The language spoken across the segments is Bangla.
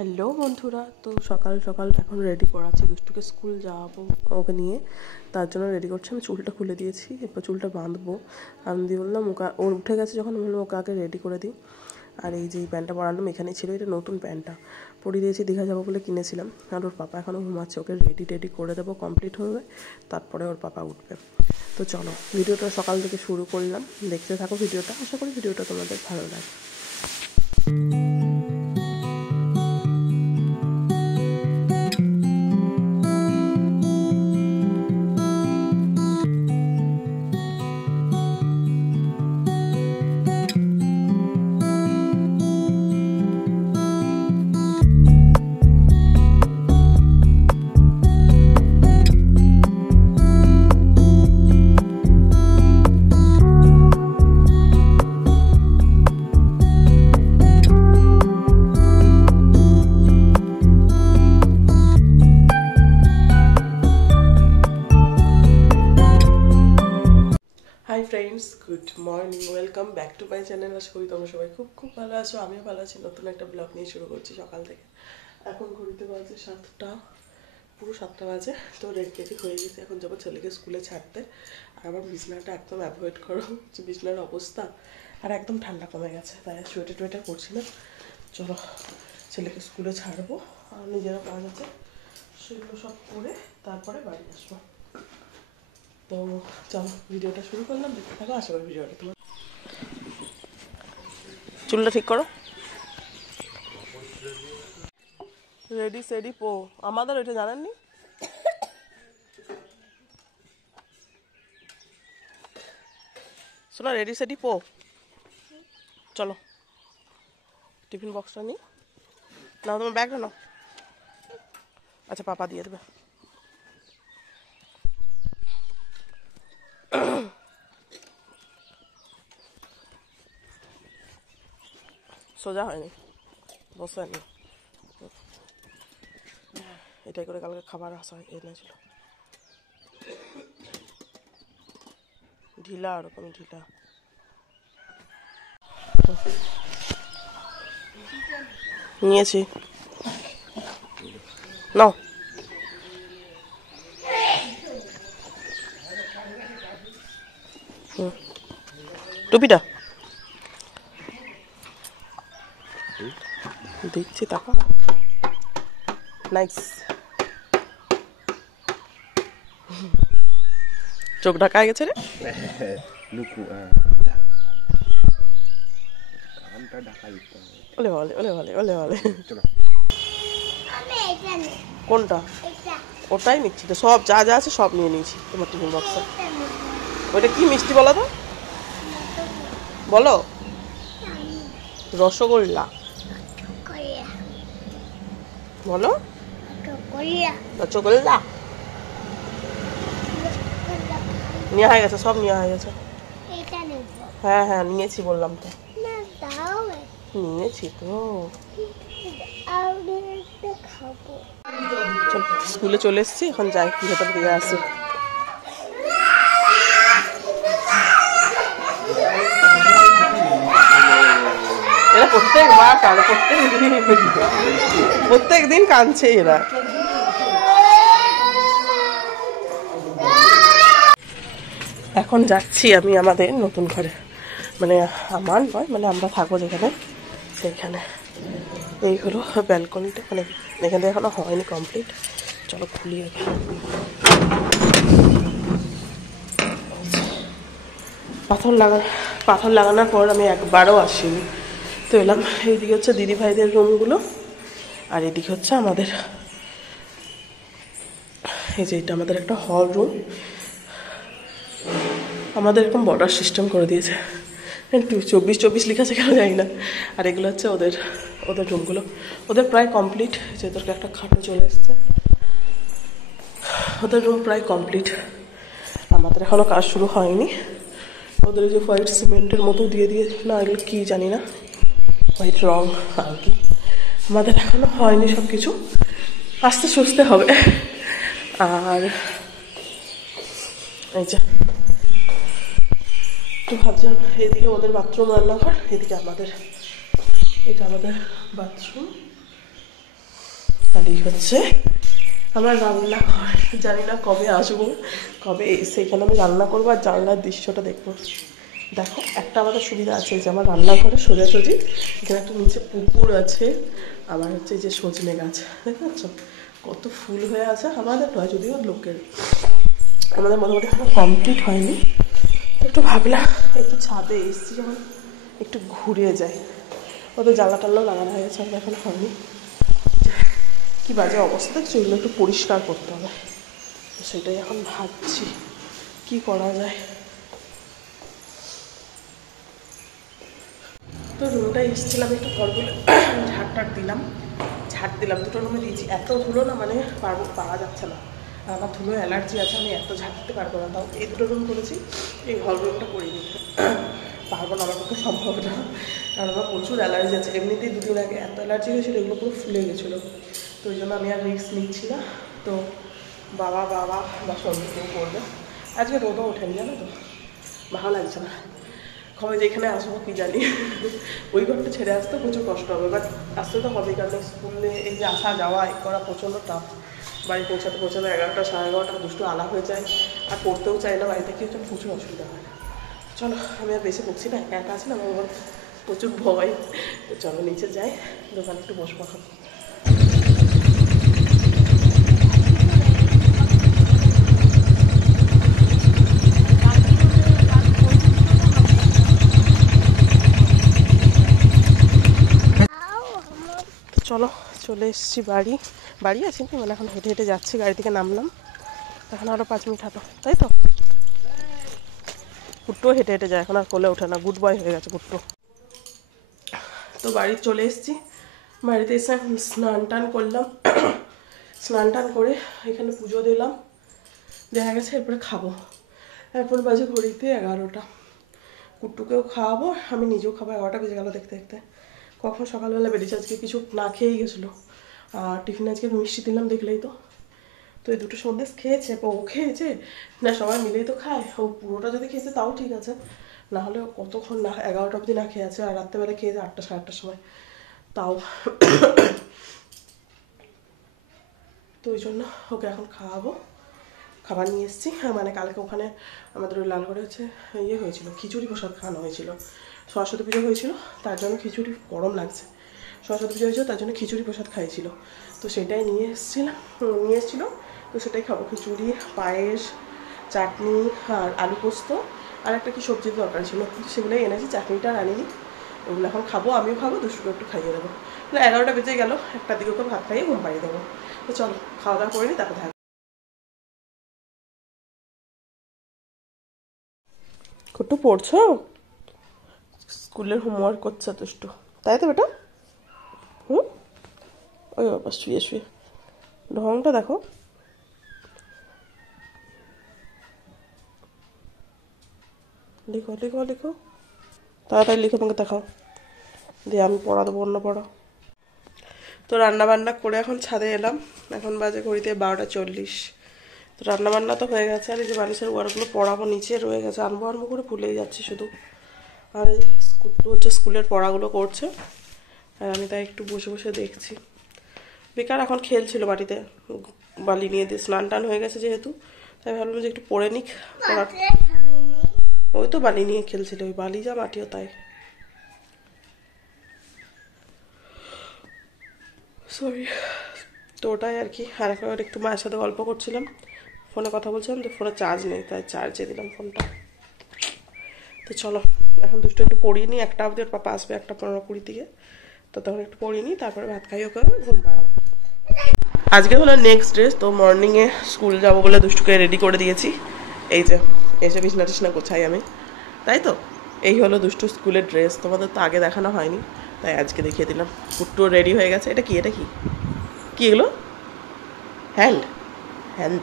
হ্যালো বন্ধুরা, তো সকাল সকাল এখন রেডি করাচ্ছি দুষ্টুকে স্কুল যাওয়াবো ওকে নিয়ে। তার জন্য রেডি করছি। আমি চুলটা খুলে দিয়েছি, এরপর চুলটা বাঁধবো। আমি দিয়ে বললাম ওর উঠে গেছে যখন, বললাম ওকে আগে রেডি করে দিই। আর এই যে প্যান্টটা পরালাম, এখানেই ছিল, এটা নতুন প্যান্টটা পরিয়ে দিয়েছি, দীঘা যাবো বলে কিনেছিলাম। আর ওর পাপা এখনও ঘুমাচ্ছে, ওকে রেডি করে দেবো, কমপ্লিট হবে, তারপরে ওর পাপা উঠবে। তো চলো ভিডিওটা সকাল থেকে শুরু করলাম, দেখতে থাকো ভিডিওটা। আশা করি ভিডিওটা তোমাদের ভালো লাগে। Hi friends, good morning, welcome back to my channel. আশা করি তোমরা সবাই খুব খুব ভালো আছো, আমিও ভালো আছি। নতুন একটা ব্লগ নিয়ে শুরু করছি সকাল থেকে। এখন ঘড়িতে বাজে 7টা, পুরো 7টা বাজে। তো রেডি হয়ে গেছে, এখন যাবো ছেলেকে স্কুলে ছাড়তে। আর আমার বিছনাটা একদম অ্যাভয়েড করো, যে বিছনার অবস্থা। আর একদম ঠান্ডা কমে গেছে, তাই সোয়েটার টোয়েটার করছি না। চলো ছেলেকে স্কুলে ছাড়বো, আর নিজেরও কাজ আছে, সেগুলো সব করে তারপরে বাড়ি আসবো। তো চলো ভিডিওটা শুরু করলাম, দেখতে থাকো। আশা করি ভিডিওটা তোমার। চুলটা ঠিক করো, রেডি সেডি পো। আমাদের ওইটা জানেননি, শোনা, রেডি সেডি পো। চলো টিফিন বক্সটা নিই, নাও তোমার ব্যাগটা নাও। আচ্ছা, পাপা দিয়ে দেবে। সোজা হয়নি, বসে নি, এটাই করে কালকে খাবার আসা এনেছিল, ঢিলা, ওরকম ঢিলা। নিয়েছি, নাও। টুপিটা দিচ্ছি, টাকা নাইস। চোখ ঢাকা গেছে রে, ওলে বলে ওলে বলে ওলে বলে। কোনটা? ওটাই নিচ্ছি তো, সব যা যা আছে সব নিয়ে নিয়েছি তোমার টিফিন বক্সে। ওইটা কি মিষ্টি বলো তো, বলো। রসগোল্লা বলো, রসগোল্লা নেওয়া হয়ে গেছে, সব নেওয়া হয়ে গেছে। হ্যাঁ হ্যাঁ নিয়েছি, বললাম তো নিয়েছি তো। স্কুলে চলে এসেছি, এখন যাই ভেতর দিকে আসি। এরা প্রত্যেকবার কাঁদে, প্রত্যেক দিন কাঁদছে এরা। এখন যাচ্ছি আমি আমাদের নতুন ঘরে, মানে আমার নয়, মানে আমরা থাকবো যেখানে, সেইখানে। এই হলো ব্যালকনিটা, মানে এখানে এখনো হয়নি কমপ্লিট। চলো খুলি আগে। পাথর লাগানোর পর আমি একবারও আসিনি, তো এলাম। এইদিকে হচ্ছে দিদি ভাইদের রুমগুলো, আর এদিকে হচ্ছে আমাদের, এই যে এটা আমাদের একটা হল রুম। আমাদের এরকম বর্ডার সিস্টেম করে দিয়েছে, 24 লিখা আছে কেন জানি না। আর এগুলো হচ্ছে ওদের রুমগুলো, ওদের প্রায় কমপ্লিট। যেহেতু একটা খাটও চলে এসছে, ওদের রুম প্রায় কমপ্লিট। আমাদের এখনো কাজ শুরু হয়নি। ওদের যে হোয়াইট সিমেন্টের মতো দিয়ে না, এগুলো কি জানি না, হোয়াইট রং আর কি। আমাদের এখনো হয়নি সব কিছু, আস্তে সুস্তে হবে। আর এই যে তো ভাবছিলাম, এদিকে ওদের বাথরুম, রান্নাঘর, এদিকে আমাদের, এটা আমাদের বাথরুম। আর এই হচ্ছে আমার রান্নাঘর। জানি না কবে আসবো, কবে এসে এখানে আমি রান্না করবো আর জানলার দৃশ্যটা দেখবো। দেখো একটা আমাদের সুবিধা আছে যে আমার রান্নাঘরে সোজাসুজি এখানে একটা নিচে পুকুর আছে, আবার হচ্ছে যে সজনে গাছ দেখতে পাচ্ছ কত ফুল হয়ে আছে। আমাদের নয়, যদিও লোকের, আমাদের মোটামুটি এখনো কমপ্লিট হয়নি। একটু ভাবলাম একটু ছাদে এসছি যখন একটু ঘুরে যাই। ওদের জানলা টাল্লাও লাগানো হয়ে গেছে, এখন হয়নি। কি বাজে অবস্থা দেখছো, এগুলো একটু পরিষ্কার করতে হবে, সেটাই এখন ভাবছি কি করা যায়। তো রুমটা এসেছিলাম একটু ঘরগুলো ঝাড় দিলাম, দুটো রুমে দিয়েছি। এত ধুলো না, মানে পারা যাচ্ছে না। আমার ধুলো অ্যালার্জি আছে, আমি এত ঝাড় দিতে পারবো না। তাও এই দুটো রুম করেছি, এই হল রুমটা করিনি, পারবো না, আমার পক্ষে সম্ভব না, কারণ আমার প্রচুর অ্যালার্জি আছে। এমনিতেই দুদিন আগে এত অ্যালার্জি হয়েছিল, এগুলো পুরো ফুলে গেছিলো। তো ওই জন্য আমি আর রিস্ক নিচ্ছি না। তো বাবা বা সঙ্গে কেউ করবে। আজকে রোদও ওঠেনি, জানো তো, ভালো লাগছে না। কবে যেখানে আসবো কি জানি। ওই ঘরটা ছেড়ে আসতে প্রচুর কষ্ট হবে, বাট আসতে তো হবেই, কারণ স্কুলে এই যে আসা যাওয়া এই করা প্রচণ্ড টাফ। বাড়ি পৌঁছাতে 11টা 11:30 দুষ্টু আলা হয়ে যায়, আর পড়তেও চাই না বাড়িতে, কি হচ্ছে প্রচুর অসুবিধা হয়। চলো আমি আর বেশি বকছি না, একা একা আছি না, আমার প্রচুর ভয়। তো চলো নিচে যাই, দোকানে একটু বসবো এখন। চলো চলে এসেছি বাড়ি আছি কি, মানে এখন হেঁটে হেঁটে যাচ্ছি, গাড়ি থেকে নামলাম, এখন আরও 5 মিনিট হাঁটো, তাই তো। পুট্টুও হেঁটে হেঁটে যায়, এখন আর কোলে ওঠে না, গুড বয় হয়ে গেছে পুট্টু। তো বাড়ি চলে এসেছি, বাড়িতে এসে এখন স্নান টান করলাম, স্নান টান করে এখানে পুজো দিলাম, দেখা গেছে এরপরে খাবো। এখন বাজে ঘড়িতে 11টা, কুট্টুকেও খাওয়াবো, আমি নিজেও খাবো। 11টা বেজে গেলো দেখতে দেখতে। কখন সকালবেলা বেরিয়েছে, আজকে কিছু না খেয়েই গেছিলো। আর টিফিনে আজকে মিষ্টি দিলাম, দেখলেই তো। তো এই দুটো সন্দেশ খেয়েছে, ও খেয়েছে না, সবাই মিলেই তো খায়। ও পুরোটা যদি খেয়েছে তাও ঠিক আছে, না হলে কতক্ষণ না 11টা অবধি না খেয়ে আছে। আর রাত্রেবেলা খেয়েছে 8টা 8:30 সময়, তাও। তো ওই জন্য ওকে এখন খাওয়াবো। খাবার নিয়ে এসেছি, মানে কালকে ওখানে আমাদের ওই লালগড়ে হচ্ছে ইয়ে হয়েছিল, খিচুড়ি প্রসাদ খাওয়ানো হয়েছিল। সরস্বতী পুজো হয়েছিল, তার জন্য খিচুড়ি, গরম লাগছে, সরস্বতী পুজো হয়েছিল তার জন্য খিচুড়ি প্রসাদ খাইছিল। তো সেটাই নিয়ে এসেছিলো, তো সেটাই খাবো। খিচুড়ি, পায়েস, চাটনি আর আলু পোস্ত, আর একটা কি সবজির দরকার ছিল, কিন্তু সেগুলোই এনেছি, চাটনিটা আর আনিনি। ওগুলো এখন খাবো, আমিও খাবো, দুষ্টুকে একটু খাইয়ে দেবো। 11টা বেজে গেল, একটা দিকে ওকে ভাত খাইয়ে ঘুম পাড়িয়ে দেবো। তো চলো খাওয়া দাওয়া করে নিই, তারপর দেখা। কুট্টু পড়ছো? স্কুলের হোমওয়ার্ক করছে দুষ্টু, তাই তো বেটা? হুম, ওই বাবা শুয়ে শুয়ে ঢংটা দেখো। লিখো লিখো লিখো, তাড়াতাড়ি লিখে তোমাকে দেখাও, দিয়ে আমি পড়া দেবো, অন্য পড়া। তো রান্নাবান্না করে এখন ছাদে এলাম, এখন বাজে ঘড়িতে 12:40। তো রান্নাবান্না তো হয়ে গেছে, আর এই যে বালিশের ওয়ারগুলো পড়াবো, নিচে রয়ে গেছে, আনবো করে ভুলেই যাচ্ছি শুধু। আর এই হচ্ছে স্কুলের পড়াগুলো করছে, আর আমি তাই একটু বসে বসে দেখছি। বেকার এখন খেলছিল বাড়িতে, বালি নিয়ে দিয়ে, স্নান টান হয়ে গেছে যেহেতু, তাই ভাবলাম যে একটু পড়ে নিক। ওই তো বালি নিয়ে খেলছিল, ওই বালি যা মাটিও তাই। সরি। তো ওটাই আর কি। আর একবার একটু মায়ের সাথে গল্প করছিলাম, ফোনে কথা বলছিলাম, তো ফোনে চার্জ নেই, তাই চার্জে দিলাম ফোনটা। তো চলো এখন দুটো একটু পড়িয়ে নিই, 1টা অবধি ওর পাপা আসবে, 1:15-20 দিকে। তো তখন একটু পড়িয়ে নিই, তারপরে ভাত খাই, ওকে ঘুম পাড়াবো। আজকে হলো নেক্সট ডে, তো মর্নিংয়ে স্কুল যাবো বলে দুষ্টুকে রেডি করে দিয়েছি। এই যে এসে বিছনা টিছনা গোছাই আমি, তাই তো। এই হলো দুষ্টু স্কুলের ড্রেস, তোমাদের তো আগে দেখানো হয়নি, তাই আজকে দেখিয়ে দিলাম। কুট্টু রেডি হয়ে গেছে। এটা কি কি এগুলো? হ্যান্ড।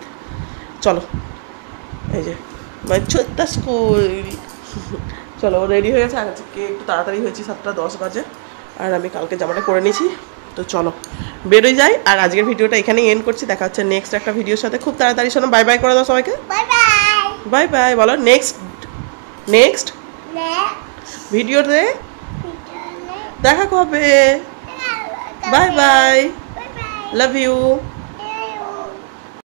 চলো, এই যে মানে ছোট্ট স্কুল। চলো ও রেডি হয়ে গেছে, আজকে একটু তাড়াতাড়ি হয়েছি, 7:10 বাজে, আর আমি কালকে জামাটা করে নিয়েছি। তো চলো বেরোই যাই, আর আজকের ভিডিওটা এখানেই এন্ড করছি। দেখা হচ্ছে নেক্সট একটা ভিডিওর সাথে খুব তাড়াতাড়ি। শোনো, বাই বাই করে দাও সবাইকে, বাই বাই বলো। নেক্সট ভিডিওতে দেখা কবে? Bye bye. Love you.